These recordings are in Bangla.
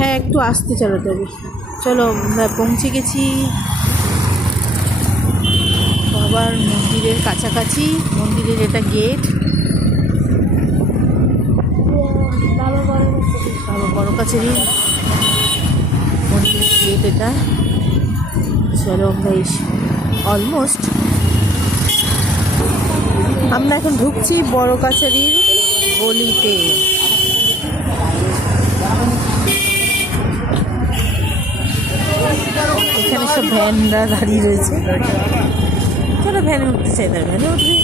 হ্যাঁ একটু আসতে চালাতে হবে। চলো আমরা পৌঁছে গেছি বাবার মন্দিরের কাছাকাছি। মন্দিরের এটা গেট, বাবা বড় কাছারি মন্দিরের গেট এটা। চলো আমরা অলমোস্ট আমরা এখন ঢুকছি বড় কাছারির গলিতে। এখানে সব ভ্যানরা দাঁড়িয়ে রয়েছে। চলো ভ্যানে উঠতে চাই, তার ভ্যানে উঠবে।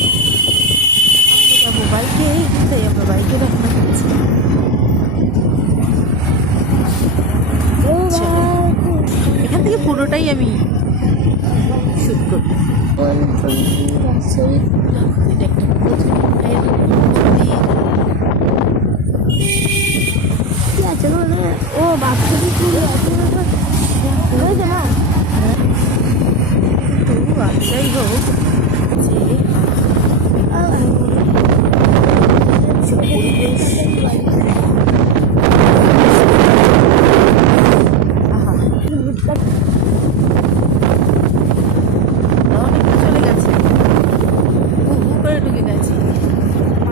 আমরা যাবো বাইকে, তাই আমরা বাইকে রাখতে পারছি। এখান থেকে পুরোটাই আমি শুট করব। এটা একটা ও বাচ্চাদের যাই হোক চলে গেছে, উপরে ঢুকে গেছে।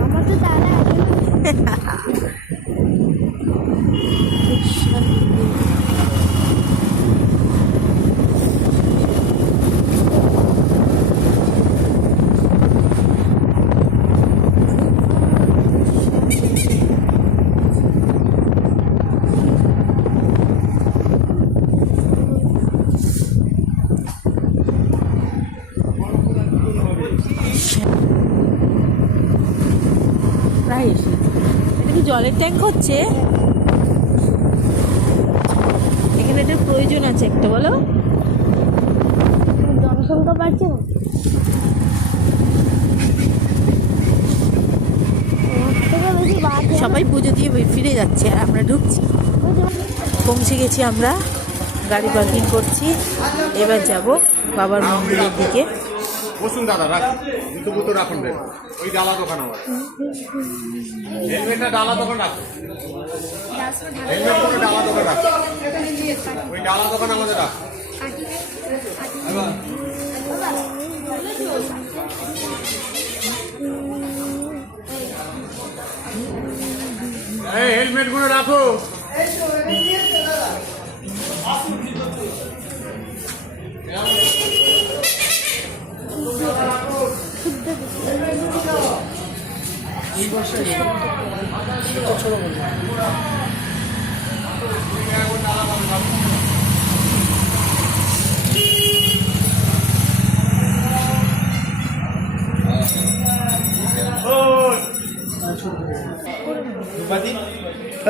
আমার তো তারা প্রায় এসে। এটা কি জলের ট্যাঙ্ক হচ্ছে? এখানে এটার প্রয়োজন আছে একটা, বলো। জনসংখ্যা বাড়ছে না, সবাই পুজো দিয়ে ফিরে যাচ্ছে আর আমরা ঢুকছি। পৌঁছে গেছি আমরা, গাড়ি পার্কিং করছি। এবার যাব বাবার মন্দিরের দিকে। বসুন দাদা, রাখুন ওই ডালা দোকান আমার। হেলমেটটা ডালা দোকান রাখুন, হেলমেট করে ডালা দোকান রাখুন, ওই ডালা দোকান আমাদের রাখুন। হেলমেট গুলো রাখো।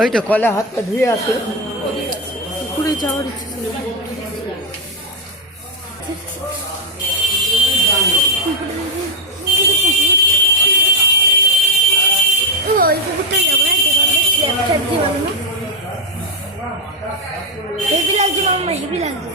ওই তো কলা হাতটা ধুয়ে আসে। পুকুরে যাওয়ার ইচ্ছে ছিল। ওই পুকুরটা যাবো না, স্ন্যাপচ্যাট দিয়ে বানানো। হেভি লাগছে মাম্মা, হেভি লাগছে।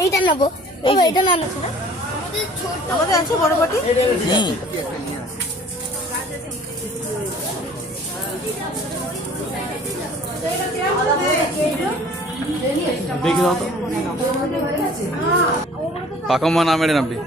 এইটা নেবো, এইটা না আছে না আমাদের আছে বড় বাটি। দেখি দাও তো, পাকাম্মা না মেরে নামবি।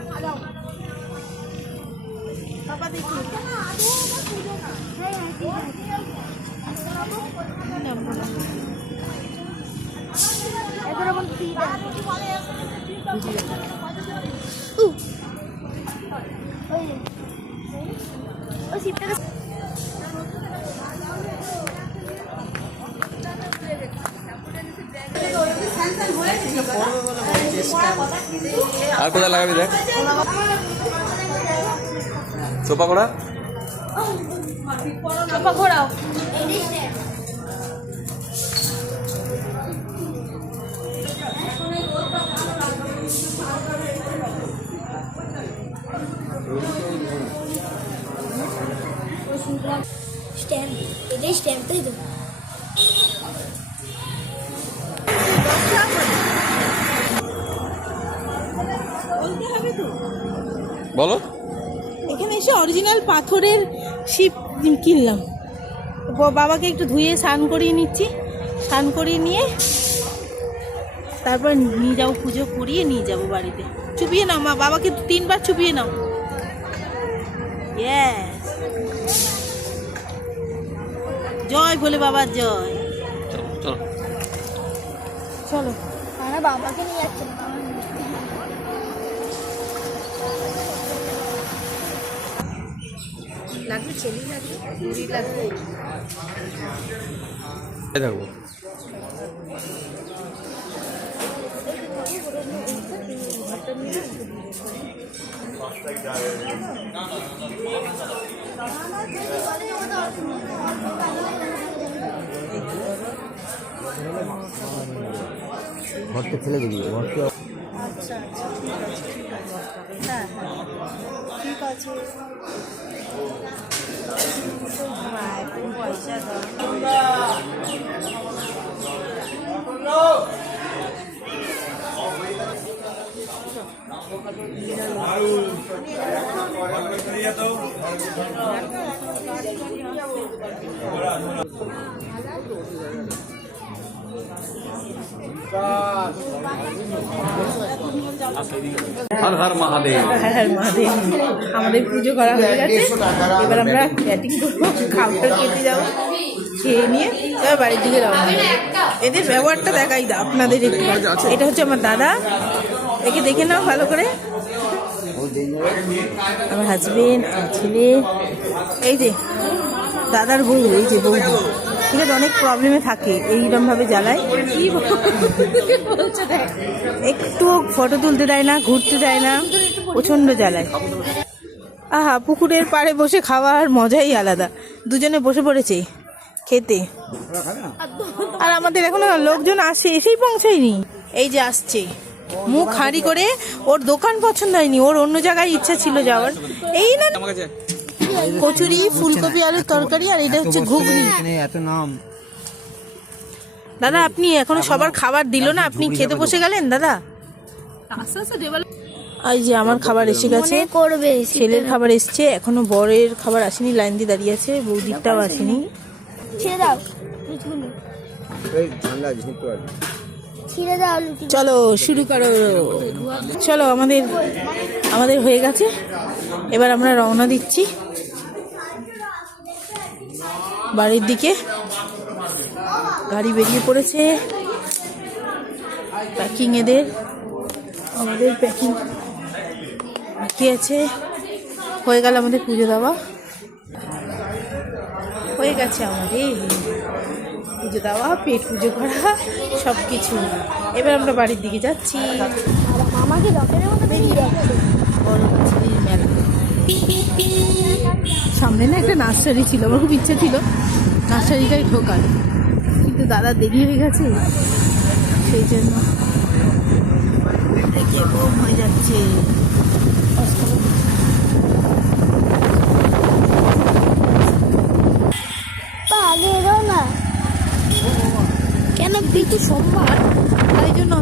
আর কোথায় লাগাবি দেখ, সোফা ঘোড়া, সোফা ঘোরাও। স্ট্যাম্প তাই তো? বলতে হবে তো। বলো। এখানে এসে অরিজিনাল পাথরের শিপ কিনলাম। বাবাকে একটু ধুয়ে স্নান করিয়ে নিচ্ছি, স্নান করিয়ে নিয়ে তারপর নিয়ে যাবো, পুজো করিয়ে নিয়ে যাবো বাড়িতে। চুপিয়ে নাও মা, বাবাকে 3 বার চুপিয়ে নাও। ইয়েস, জয় ভোলে বাবার জয়। চলো চলো। চলো। আমার বাবাকে নিয়ে যাচ্ছে না। লাগবে চেলি, লাগবে পুরি, লাগবে। এই থাকবো। ঘরটা ফেলে দিবি ঘরটা। আচ্ছা আচ্ছা, ঠিক আছে, হ্যাঁ হ্যাঁ ঠিক আছে। পয়সা হর হর মহাদেব। হ্যাঁ হ্যাঁ মহাদেব। আমাদের পুজো করা হয়ে গেছে, এবার আমরা ব্যাটিং করবো, খাবারটা খেতে যাবো, খেয়ে নিয়ে এবার বাড়ির দিকে রওনা দেবো। এদের ব্যবহারটা দেখাই দাও আপনাদের একটু। এটা হচ্ছে আমার দাদা, একে দেখে নাও ভালো করে। আমার হাজবেন্ড, আমার ছেলে, এই যে দাদার বউ, এই যে বউ, ঠিক আছে, অনেক প্রবলেমে থাকে, এইরকম ভাবে জ্বালায়। কি বলছে, একটু ফটো তুলতে দেয় না, ঘুরতে দেয় না, প্রচন্ড জ্বালায়। আহা, পুকুরের পাড়ে বসে খাওয়ার মজাই আলাদা। দুজনে বসে পড়েছে খেতে, আর আমাদের এখনো লোকজন আসে, এসেই পৌঁছায়নি। এই যে আসছে, মুখ হাঁড়ি করে। ওর দোকান পছন্দ হয়নি, ওর অন্য জায়গায় ইচ্ছা ছিল যাওয়ার। এই না আমার কাছে কচুরি, ফুলকপি আলুর তরকারি, আর এটা হচ্ছে ঘুগনি। এত নাম। দাদা আপনি এখনো সবার খাবার দিল না, আপনি খেতে বসে গেলেন দাদা? এই যে আমার খাবার এসে গেছে, মনে করবে ছেলের খাবার এসছে, এখনো বরের খাবার আসেনি, লাইন দিয়ে দাঁড়িয়ে আছে, বৌদিরটাও আসেনি। ছেড়ে দাও, এই ঠান্ডা ঝুঁকতে পারবি। ছিঁড়ে দাও লুচি। চলো শুরু করো। চলো, আমাদের হয়ে গেছে, এবার আমরা রওনা দিচ্ছি বাড়ির দিকে। গাড়ি বেরিয়ে পড়েছে, প্যাকিং এদের, আমাদের প্যাকিং বাকি আছে। হয়ে গেল আমাদের পুজো দেওয়া, হয়ে গেছে আমাদের পুজো দেওয়া, পেট পুজো করা, সব কিছু। এবার আমরা বাড়ির দিকে যাচ্ছি। মামাকে ডক্টরের মতো বেরিয়ে যাচ্ছে। বড় ছেলের মেলা, সামনে না একটা নার্সারি ছিল, আমার খুব ইচ্ছে ছিল নার্সারিটাই ঢোকার, কিন্তু দাদা দেরি হয়ে গেছে, সেই জন্য হয়ে যাচ্ছে। আগে এলো না কেন? কিন্তু সোমবার, তাই জন্য